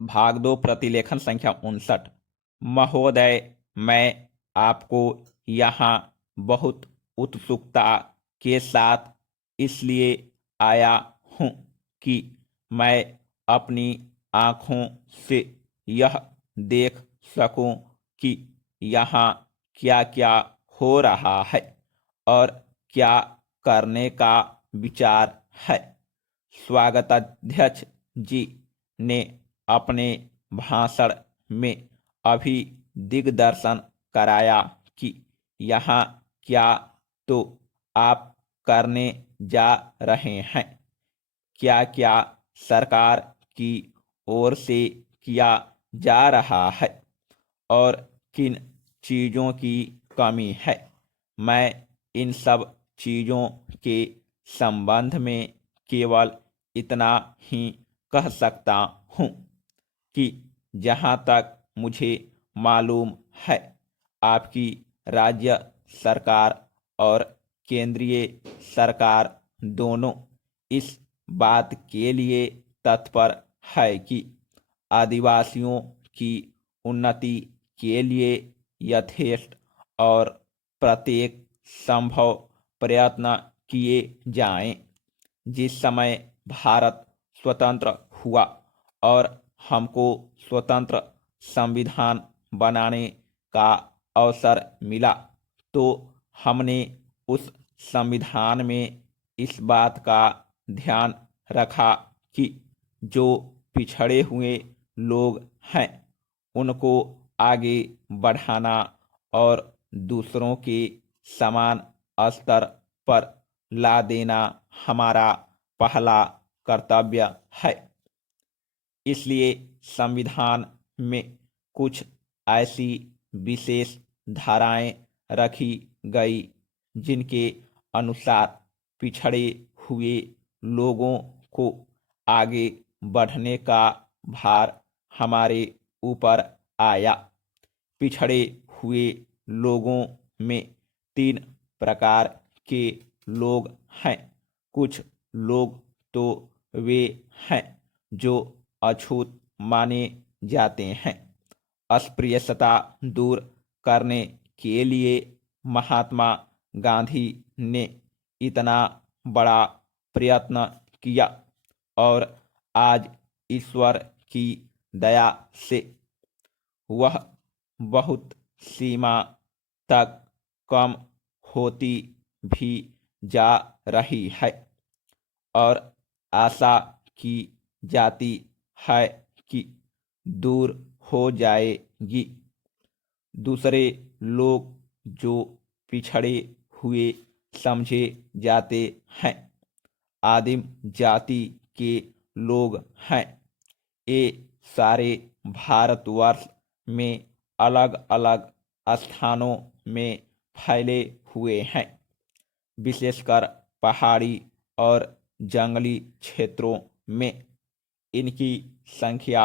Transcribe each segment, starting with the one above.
भाग 2 प्रतिलेखन संख्या 59। महोदय, मैं आपको यहाँ बहुत उत्सुकता के साथ इसलिए आया हूँ कि मैं अपनी आँखों से यह देख सकूँ कि यहाँ क्या-क्या हो रहा है और क्या करने का विचार है। स्वागताध्यक्ष जी ने अपने भाषण में अभी दिग्दर्शन कराया कि यहाँ क्या तो आप करने जा रहे हैं, क्या-क्या सरकार की ओर से किया जा रहा है और किन चीज़ों की कमी है। मैं इन सब चीज़ों के संबंध में केवल इतना ही कह सकता हूँ कि जहाँ तक मुझे मालूम है, आपकी राज्य सरकार और केंद्रीय सरकार दोनों इस बात के लिए तत्पर है कि आदिवासियों की उन्नति के लिए यथेष्ट और प्रत्येक संभव प्रयत्न किए जाएं। जिस समय भारत स्वतंत्र हुआ और हमको स्वतंत्र संविधान बनाने का अवसर मिला, तो हमने उस संविधान में इस बात का ध्यान रखा कि जो पिछड़े हुए लोग हैं, उनको आगे बढ़ाना और दूसरों के समान स्तर पर ला देना हमारा पहला कर्तव्य है। इसलिए संविधान में कुछ ऐसी विशेष धाराएं रखी गई जिनके अनुसार पिछड़े हुए लोगों को आगे बढ़ने का भार हमारे ऊपर आया। पिछड़े हुए लोगों में 3 प्रकार के लोग हैं। कुछ लोग तो वे हैं जो अछूत माने जाते हैं। अस्पृश्यता दूर करने के लिए महात्मा गांधी ने इतना बड़ा प्रयत्न किया और आज ईश्वर की दया से वह बहुत सीमा तक कम होती भी जा रही है और आशा की जाती है कि दूर हो जाएगी। दूसरे लोग जो पिछड़े हुए समझे जाते हैं, आदिम जाति के लोग हैं। ये सारे भारतवर्ष में अलग अलग स्थानों में फैले हुए हैं, विशेषकर पहाड़ी और जंगली क्षेत्रों में। इनकी संख्या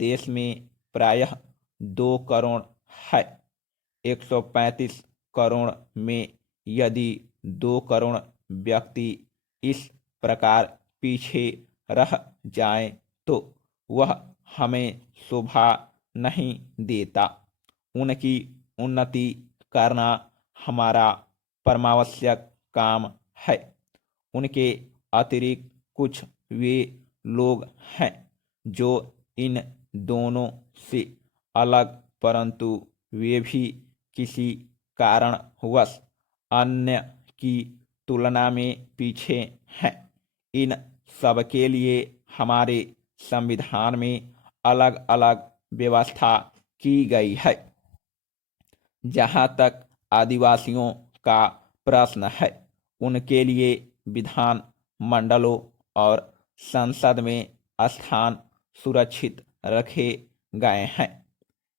देश में प्रायः 2 करोड़ है। 135 करोड़ में यदि 2 करोड़ व्यक्ति इस प्रकार पीछे रह जाएं, तो वह हमें शोभा नहीं देता। उनकी उन्नति करना हमारा परमावश्यक काम है। उनके अतिरिक्त कुछ वे लोग हैं जो इन दोनों से अलग, परंतु वे भी किसी कारणवश अन्य की तुलना में पीछे हैं। इन सबके लिए हमारे संविधान में अलग अलग व्यवस्था की गई है। जहाँ तक आदिवासियों का प्रश्न है, उनके लिए विधान मंडलों और संसद में स्थान सुरक्षित रखे गए हैं।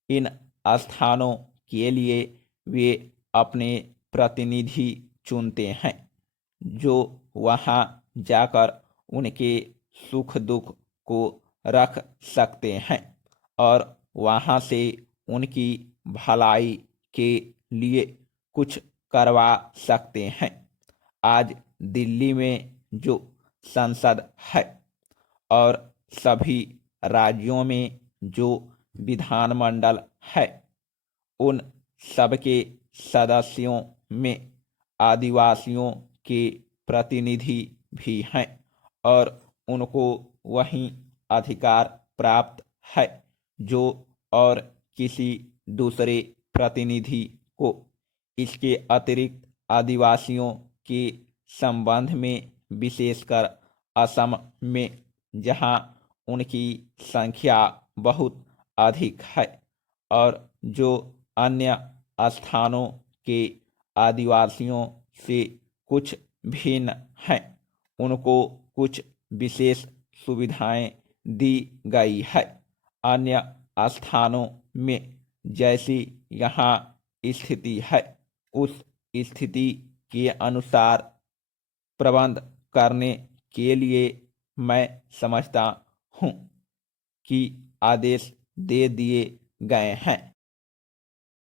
इन स्थानों के लिए वे अपने प्रतिनिधि चुनते हैं, जो वहाँ जाकर उनके सुख दुख को रख सकते हैं और वहाँ से उनकी भलाई के लिए कुछ करवा सकते हैं। आज दिल्ली में जो संसद है और सभी राज्यों में जो विधानमंडल है उन सबके सदस्यों में आदिवासियों के प्रतिनिधि भी हैं और उनको वही अधिकार प्राप्त है जो और किसी दूसरे प्रतिनिधि को। इसके अतिरिक्त आदिवासियों के संबंध में विशेषकर असम में जहां उनकी संख्या बहुत अधिक है और जो अन्य स्थानों के आदिवासियों से कुछ भिन्न हैं, उनको कुछ विशेष सुविधाएं दी गई है। अन्य स्थानों में जैसी यहाँ स्थिति है उस स्थिति के अनुसार प्रबंध करने के लिए मैं समझता हूँ कि आदेश दे दिए गए हैं।